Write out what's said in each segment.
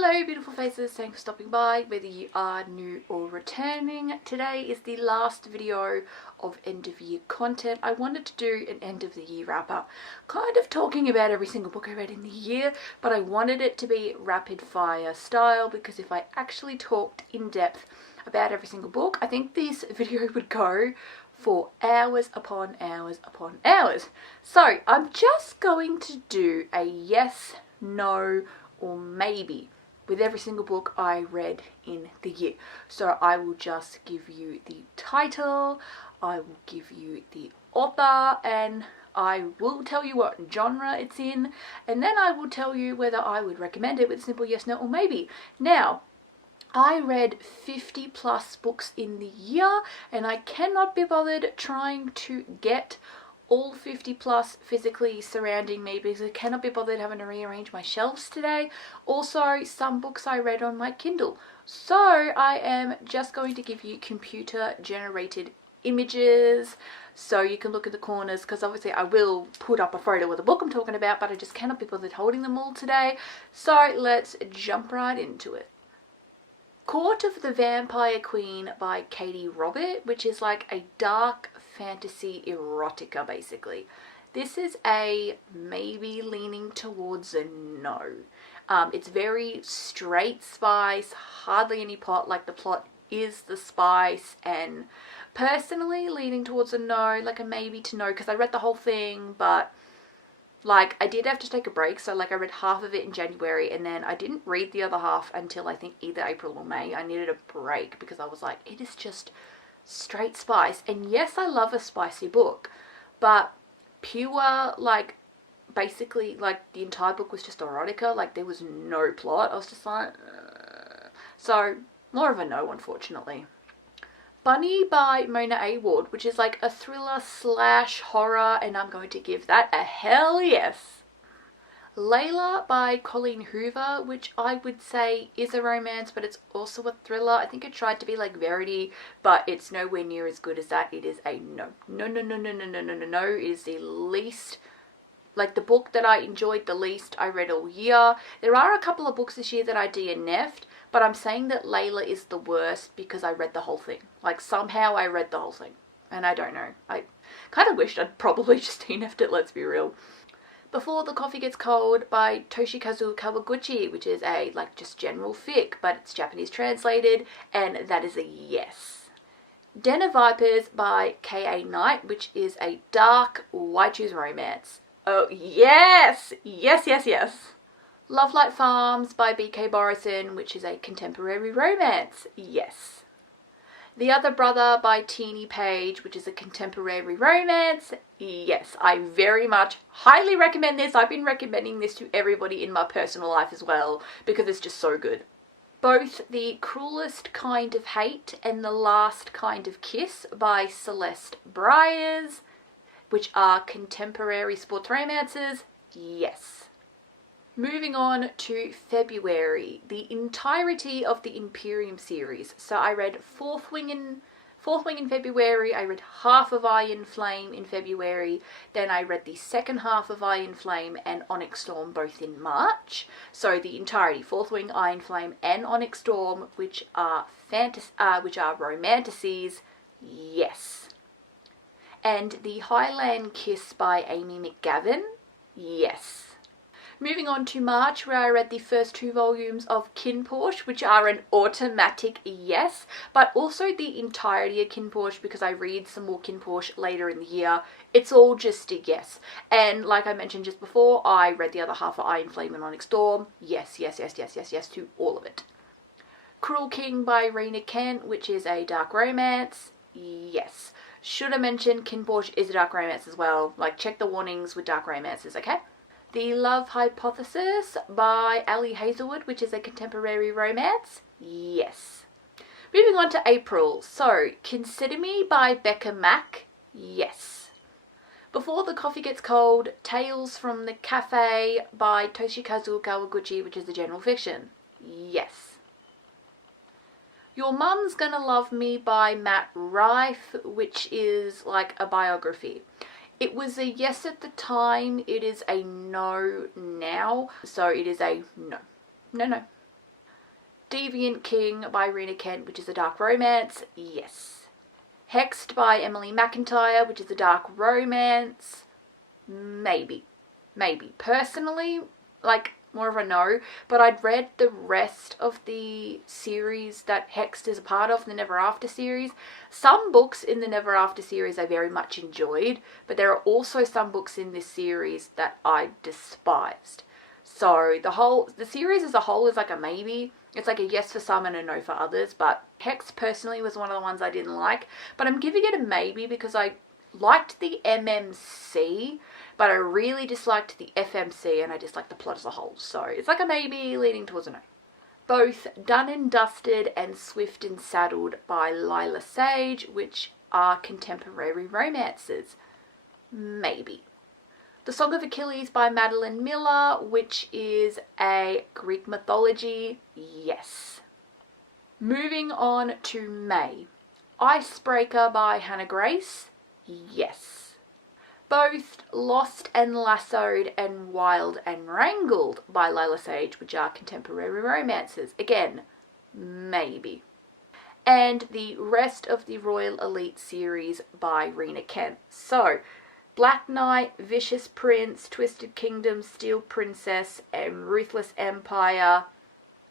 Hello beautiful faces, thanks for stopping by, whether you are new or returning. Today is the last video of end of year content. I wanted to do an end of the year wrap up, kind of talking about every single book I read in the year, but I wanted it to be rapid fire style because if I actually talked in depth about every single book, I think this video would go for hours upon hours upon hours. So I'm just going to do a yes, no, or maybe with every single book I read in the year. So I will just give you the title, I will give you the author, and I will tell you what genre it's in, and then I will tell you whether I would recommend it with a simple yes, no, or maybe. Now, I read 50 plus books in the year, and I cannot be bothered trying to get all 50 plus physically surrounding me because I cannot be bothered having to rearrange my shelves today. Also, some books I read on my Kindle. So I am just going to give you computer generated images so you can look at the corners, because obviously I will put up a photo of the book I'm talking about, but I just cannot be bothered holding them all today. So let's jump right into it. Court of the Vampire Queen by Katie Robert, which is like a dark fantasy erotica basically. This is a maybe leaning towards a no. It's very straight spice, hardly any plot, like the plot is the spice, and personally leaning towards a no, like a maybe to no, because I read the whole thing, but like I did have to take a break, so like I read half of it in January and then I didn't read the other half until I think either April or May. I needed a break because I was like, it is just straight spice. And yes, I love a spicy book, but pure, like basically like the entire book was just erotica, like there was no plot. I was just like, so more of a no, unfortunately. Bunny by Mona A. Ward, which is like a thriller slash horror, and I'm going to give that a hell yes. Layla by Colleen Hoover, which I would say is a romance, but it's also a thriller. I think it tried to be like Verity, but it's nowhere near as good as that. It is a no. No, no, no, no, no, no, no, no, no. It is the least, like the book that I enjoyed the least I read all year. There are a couple of books this year that I DNF'd, but I'm saying that Layla is the worst because I read the whole thing. Like somehow I read the whole thing, and I don't know. I kind of wished I'd probably just DNF'd it, let's be real. Before the Coffee Gets Cold by Toshikazu Kawaguchi, which is a like just general fic, but it's Japanese translated, and that is a yes. Den of Vipers by K.A. Knight, which is a dark why choose romance. Oh yes! Yes, yes, yes. Love Light Farms by B.K. Borison, which is a contemporary romance. Yes. The Other Brother by Teenie Page, which is a contemporary romance. Yes. I very much highly recommend this. I've been recommending this to everybody in my personal life as well because it's just so good. Both The Cruelest Kind of Hate and The Last Kind of Kiss by Celeste Byers, which are contemporary sports romances. Yes. Moving on to February, the entirety of the Imperium series. So I read Fourth Wing in February, I read half of Iron Flame in February, then I read the second half of Iron Flame and Onyx Storm both in March. So the entirety, Fourth Wing, Iron Flame and Onyx Storm, which are romanticies, yes. And the Highland Kiss by Amy McGavin, yes. Moving on to March, where I read the first 2 volumes of Kinporsche, which are an automatic yes, but also the entirety of Kinporsche because I read some more Kinporsche later in the year. It's all just a yes. And like I mentioned just before, I read the other half of Iron Flame and Onyx Storm. Yes, yes, yes, yes, yes, yes to all of it. Cruel King by Rena Kent, which is a dark romance. Yes. Should have mentioned Kinporsche is a dark romance as well. Like, check the warnings with dark romances, okay? The Love Hypothesis by Ali Hazelwood, which is a contemporary romance. Yes. Moving on to April. So, Consider Me by Becca Mack. Yes. Before the Coffee Gets Cold, Tales from the Cafe by Toshikazu Kawaguchi, which is a general fiction. Yes. Your Mum's Gonna Love Me by Matt Rife, which is like a biography. It was a yes at the time, it is a no now, so it is a no. No, no. Deviant King by Rena Kent, which is a dark romance. Yes. Hexed by Emily McIntyre, which is a dark romance. Maybe. Personally, like, more of a no, but I'd read the rest of the series that Hexed is a part of, the Never After series. Some books in the Never After series I very much enjoyed, but there are also some books in this series that I despised. So the series as a whole is like a maybe. It's like a yes for some and a no for others, but Hex personally was one of the ones I didn't like, but I'm giving it a maybe because I liked the MMC, but I really disliked the FMC and I disliked the plot as a whole. So it's like a maybe leaning towards a no. Both Done and Dusted and Swift and Saddled by Lila Sage, which are contemporary romances. Maybe. The Song of Achilles by Madeline Miller, which is a Greek mythology. Yes. Moving on to May. Icebreaker by Hannah Grace. Yes. Both Lost and Lassoed and Wild and Wrangled by Lila Sage, which are contemporary romances. Again, maybe. And the rest of the Royal Elite series by Rena Kent. So, Black Knight, Vicious Prince, Twisted Kingdom, Steel Princess, and Ruthless Empire.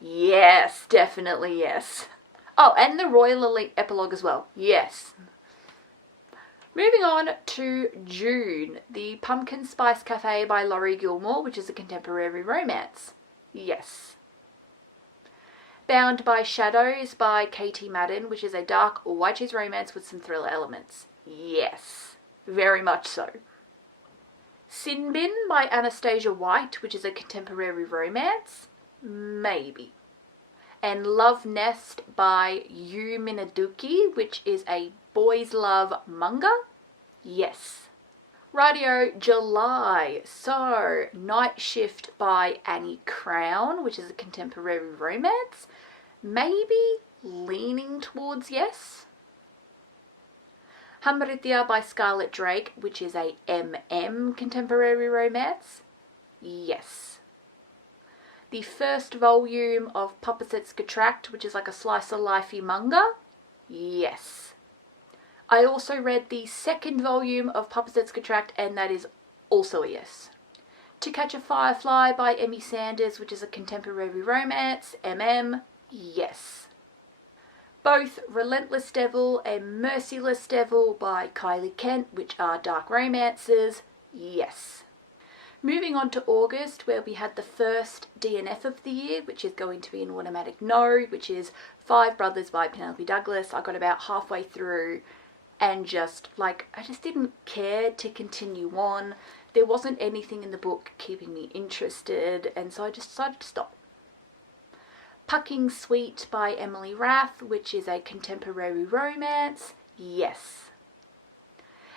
Yes, definitely yes. Oh, and the Royal Elite epilogue as well. Yes. Moving on to June, The Pumpkin Spice Cafe by Laurie Gilmore, which is a contemporary romance. Yes. Bound by Shadows by Katie Madden, which is a dark YG's romance with some thriller elements. Yes. Very much so. Sin Bin by Anastasia White, which is a contemporary romance. Maybe. And Love Nest by Yu Minaduki, which is a boys love manga. Yes. Radio July. So, Night Shift by Annie Crown, which is a contemporary romance. Maybe leaning towards yes. Hamritya by Scarlett Drake, which is a MM contemporary romance. Yes. The first volume of Papasetska Tract, which is like a slice of lifey manga. Yes. I also read the second volume of Papasetska Tract, and that is also a yes. To Catch a Firefly by Emmy Sanders, which is a contemporary romance. MM. Yes. Both Relentless Devil and Merciless Devil by Kylie Kent, which are dark romances. Yes. Moving on to August, where we had the first DNF of the year, which is going to be an automatic no, which is Five Brothers by Penelope Douglas. I got about halfway through and I just didn't care to continue on. There wasn't anything in the book keeping me interested, and so I just decided to stop. Pucking Sweet by Emily Rath, which is a contemporary romance. Yes.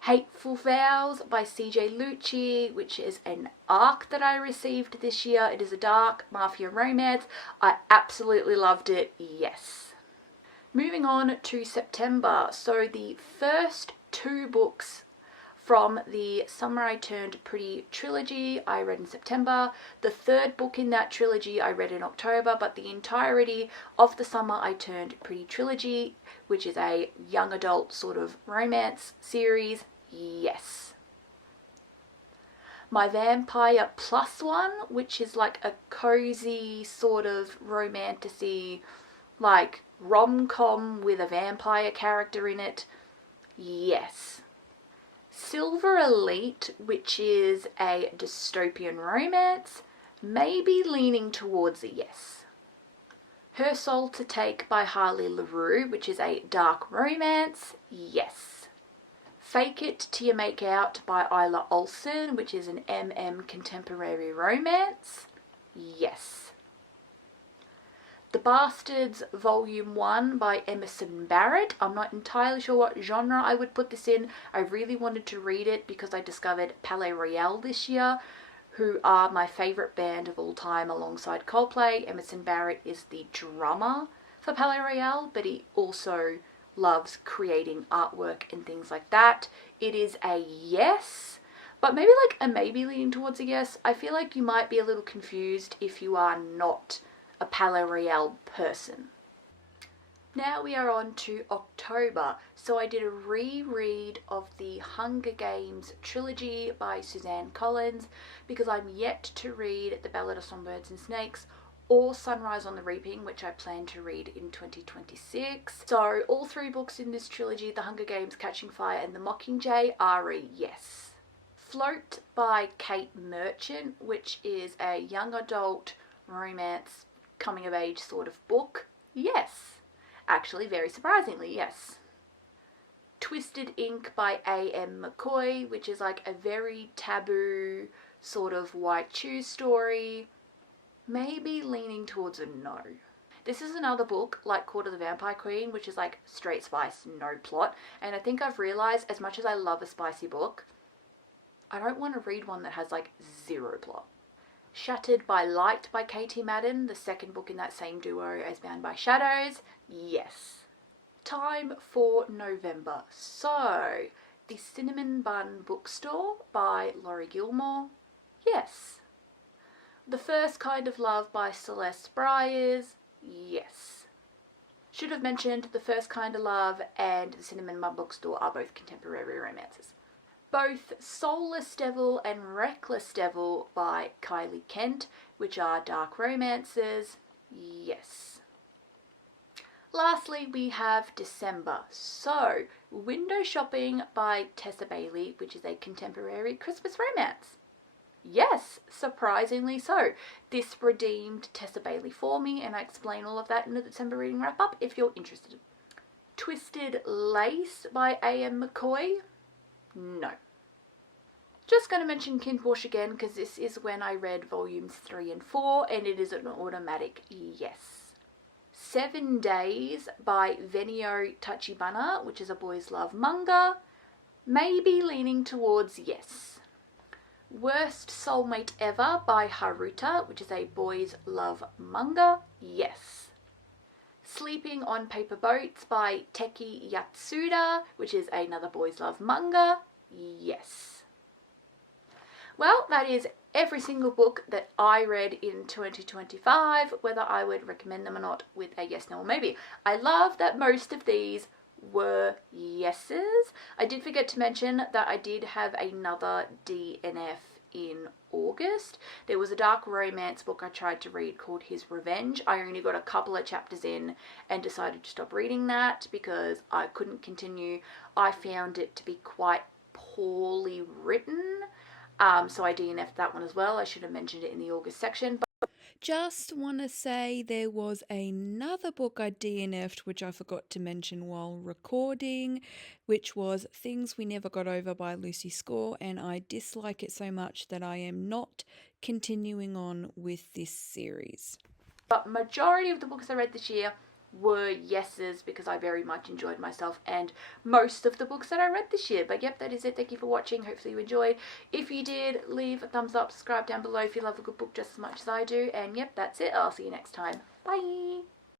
Hateful Vows by CJ Lucci, which is an ARC that I received this year. It is a dark mafia romance. I absolutely loved it. Yes. Moving on to September. So the first two books from the Summer I Turned Pretty trilogy I read in September. The third book in that trilogy I read in October, but the entirety of the Summer I Turned Pretty trilogy, which is a young adult sort of romance series, yes. My Vampire Plus one, which is like a cozy sort of romantasy, like rom-com with a vampire character in it, yes. Silver Elite, which is a dystopian romance, maybe leaning towards a yes. Her Soul to Take by Harley LaRue, which is a dark romance, yes. Fake It Till You Make Out by Isla Olsen, which is an MM contemporary romance, yes. The Bastards Volume 1 by Emerson Barrett. I'm not entirely sure what genre I would put this in. I really wanted to read it because I discovered Palais Royale this year, who are my favourite band of all time alongside Coldplay. Emerson Barrett is the drummer for Palais Royale, but he also loves creating artwork and things like that. It is a yes, but maybe like a maybe leaning towards a yes. I feel like you might be a little confused if you are not a Palais Royale person. Now we are on to October, so I did a reread of the Hunger Games trilogy by Suzanne Collins because I'm yet to read The Ballad of Songbirds and Snakes or Sunrise on the Reaping, which I plan to read in 2026. So all three books in this trilogy, The Hunger Games, Catching Fire and The Mockingjay, are a yes. Float by Kate Merchant, which is a young adult romance coming of age sort of book, yes. Actually, very surprisingly, yes. Twisted Ink by A.M. McCoy, which is like a very taboo sort of white shoe story. Maybe leaning towards a no. This is another book like Court of the Vampire Queen, which is like straight spice, no plot. And I think I've realised, as much as I love a spicy book, I don't want to read one that has like zero plot. Shattered by Light by Katie Madden, the second book in that same duo as Bound by Shadows, yes. Time for November. So, The Cinnamon Bun Bookstore by Laurie Gilmore, yes. The First Kind of Love by Celeste Bryars, yes. Should have mentioned The First Kind of Love and The Cinnamon Bun Bookstore are both contemporary romances. Both Soulless Devil and Reckless Devil by Kylie Kent, which are dark romances, yes. Lastly, we have December. So, Window Shopping by Tessa Bailey, which is a contemporary Christmas romance. Yes, surprisingly so. This redeemed Tessa Bailey for me, and I explain all of that in the December reading wrap-up if you're interested. Twisted Lace by A.M. McCoy, no. Just going to mention Kinporsche again because this is when I read volumes 3 and 4 and it is an automatic yes. 7 Days by Venio Tachibana, which is a boys love manga, maybe leaning towards yes. Worst Soulmate Ever by Haruta, which is a boys love manga, yes. Sleeping on Paper Boats by Teki Yatsuda, which is another boys love manga, yes. Well, that is every single book that I read in 2025, whether I would recommend them or not, with a yes, no, or maybe. I love that most of these were yeses. I did forget to mention that I did have another DNF in August. There was a dark romance book I tried to read called His Revenge. I only got a couple of chapters in and decided to stop reading that because I couldn't continue. I found it to be quite poorly written. So I DNF'd that one as well. I should have mentioned it in the August section. But just want to say there was another book I DNF'd which I forgot to mention while recording, which was Things We Never Got Over by Lucy Score, and I dislike it so much that I am not continuing on with this series. But majority of the books I read this year were yeses because I very much enjoyed myself and most of the books that I read this year. But yep, that is it. Thank you for watching. Hopefully you enjoyed. If you did, leave a thumbs up, subscribe down below if you love a good book just as much as I do. And yep, that's it. I'll see you next time. Bye!